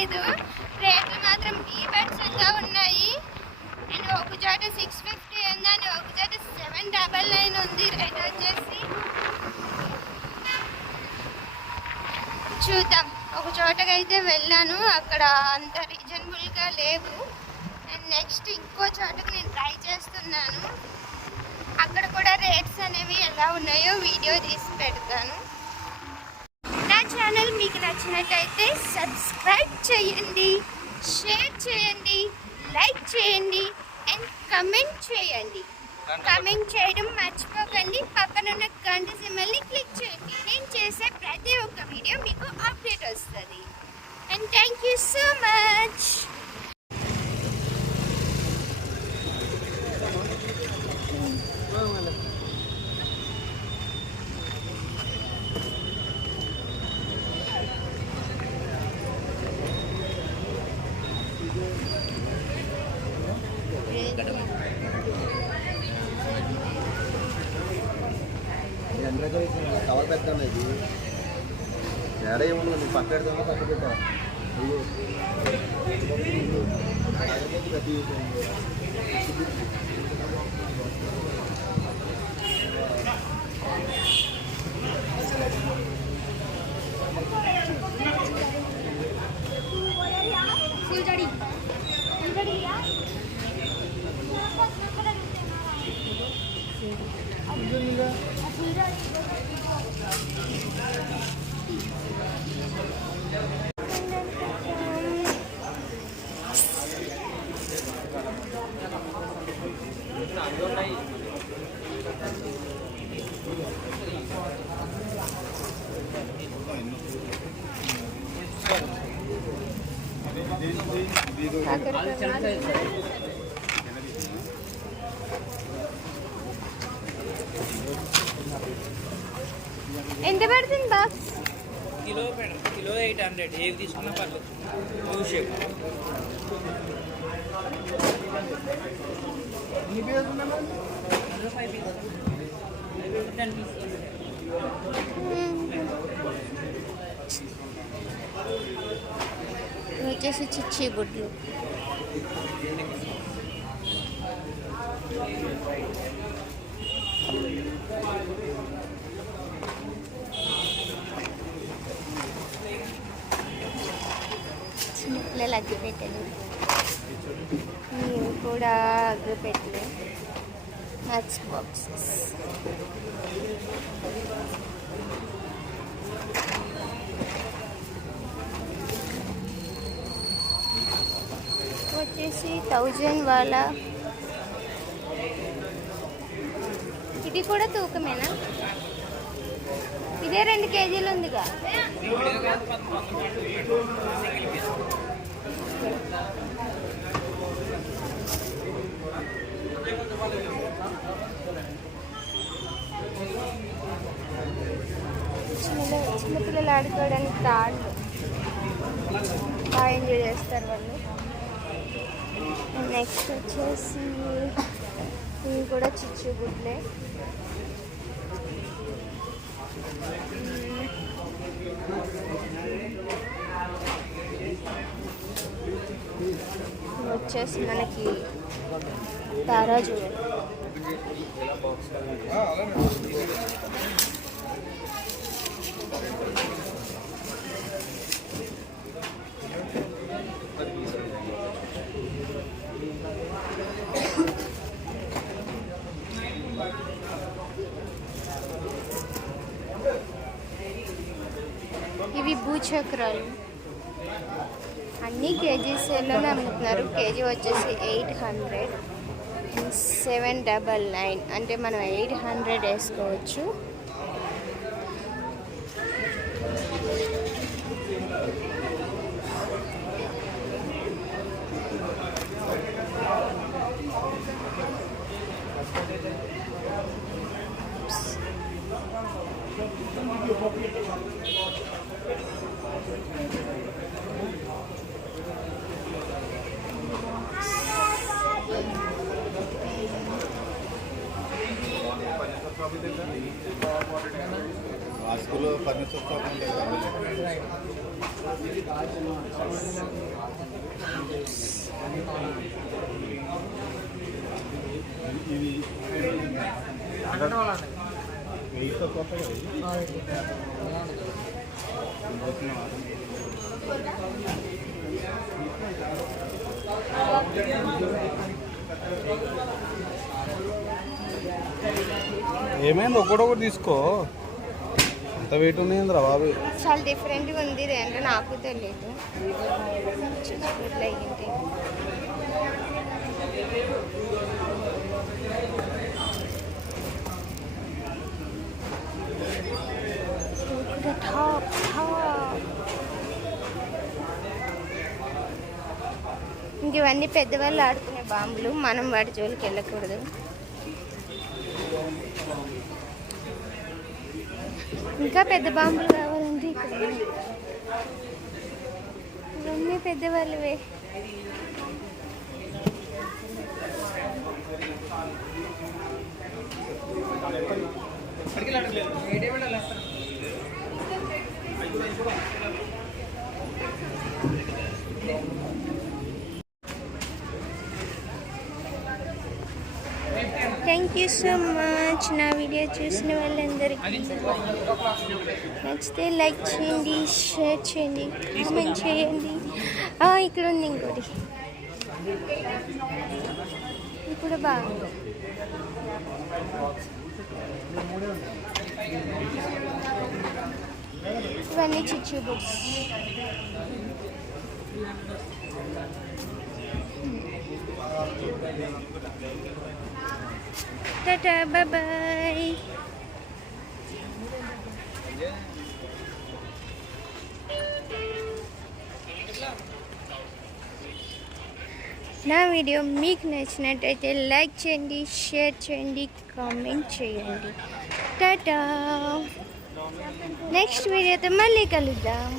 లేదు. రేట్లు మాత్రం బీభత్సంగా ఉన్నాయి. అండ్ ఒక చోట సిక్స్ ఫిఫ్టీ ఉందని ఒక చోట సెవెన్ డబల్ నైన్ ఉంది రేట్ వచ్చేసి. చూద్దాం. ఒక చోటకైతే వెళ్ళాను అక్కడ అంత రీజనబుల్గా లేవు అండ్ నెక్స్ట్ ఇంకో చోటకి నేను ట్రై చేస్తున్నాను. అక్కడ కూడా రేట్స్ అనేవి ఎలా ఉన్నాయో వీడియో తీసి పెడతాను. ఛానల్ మీకు నచ్చినట్టయితే సబ్స్క్రైబ్ చేయండి షేర్ చేయండి లైక్ చేయండి అండ్ కమెంట్ చేయండి. కమెంట్ చేయడం మర్చిపోకండి. పక్కనున్న గంట సిమ్మల్ని క్లిక్ చేయండి. నేను చేసే ప్రతి ఒక్క వీడియో మీకు అప్డేట్ వస్తుంది. And thank you so much ఎండ్రగా cover పెడతాను ఇది ఏడ ఏమన్నా నీ పక్క పెడతాను పక్క పెట్టా Gracias. ఎంత పడుతుంది? Box kilo madam kilo eight hundred. ఏవి తీసుకున్నా పర్లేదు. U shape. ఇవి వచ్చేసి చిచ్చి గుడ్లు. చిన్నపిల్లలు అగ్గి ఇవి కూడా అగ్గి పెట్టలే నట్స్ బాక్సెస్ వచ్చేసి థౌజండ్ వాళ్ళ. ఇది కూడా తూకమేనా? ఇదే రెండు కేజీలు ఉందిగా. చిన్నపిల్లలు ఆడుకోవడానికి తాళ్ళు బాగా ఎంజాయ్ చేస్తారు వాళ్ళు. నెక్స్ట్ వచ్చేసి ఇవి కూడా చిచ్చు గుడ్లే. ఇవి వచ్చేసి మనకి తారా చూడండి ఇవి భూచక్రాలు అన్ని కేజీస్లోనే అమ్ముతున్నారు. కేజీ వచ్చేసి eight hundred. Seven double nine. అంటే మనం ఎయిట్ హండ్రెడ్ వేసుకోవచ్చు. ఆ స్కూల్లో ఫర్నిచర్ షాప్ కదా ఏమైంది? ఒకటొకటి తీసుకో. అంత వెయిట్ ఉన్నాయిందిరా బాబు. చాలా డిఫరెంట్గా ఉంది ఏంటో నాకు తెలియదు టాప్ టాప్. ఇంక ఇవన్నీ పెద్దవాళ్ళు ఆడుకునే బాంబులు మనం వాటి జోలికి వెళ్ళకూడదు. ఇంకా పెద్ద బాంబులు కావాలంటే ఇక్కడ ఉన్నాయి. ఇవన్నీ పెద్దవాళ్ళవే థ్యాంక్ యూ సో మచ్ నా వీడియో చూసిన వాళ్ళందరికీ నచ్చితే లైక్ చేయండి షేర్ చేయండి కామెంట్ చేయండి. ఇక్కడ ఉంది ఇంకోటి. ఇప్పుడు బాగుంది. ఇవన్నీ చిచ్చు బుక్స్. టాటా బాయ్ నా వీడియో మీకు నచ్చినట్టయితే లైక్ చేయండి షేర్ చేయండి కామెంట్ చేయండి. టాటా నెక్స్ట్ వీడియోతో మళ్ళీ కలుద్దాం.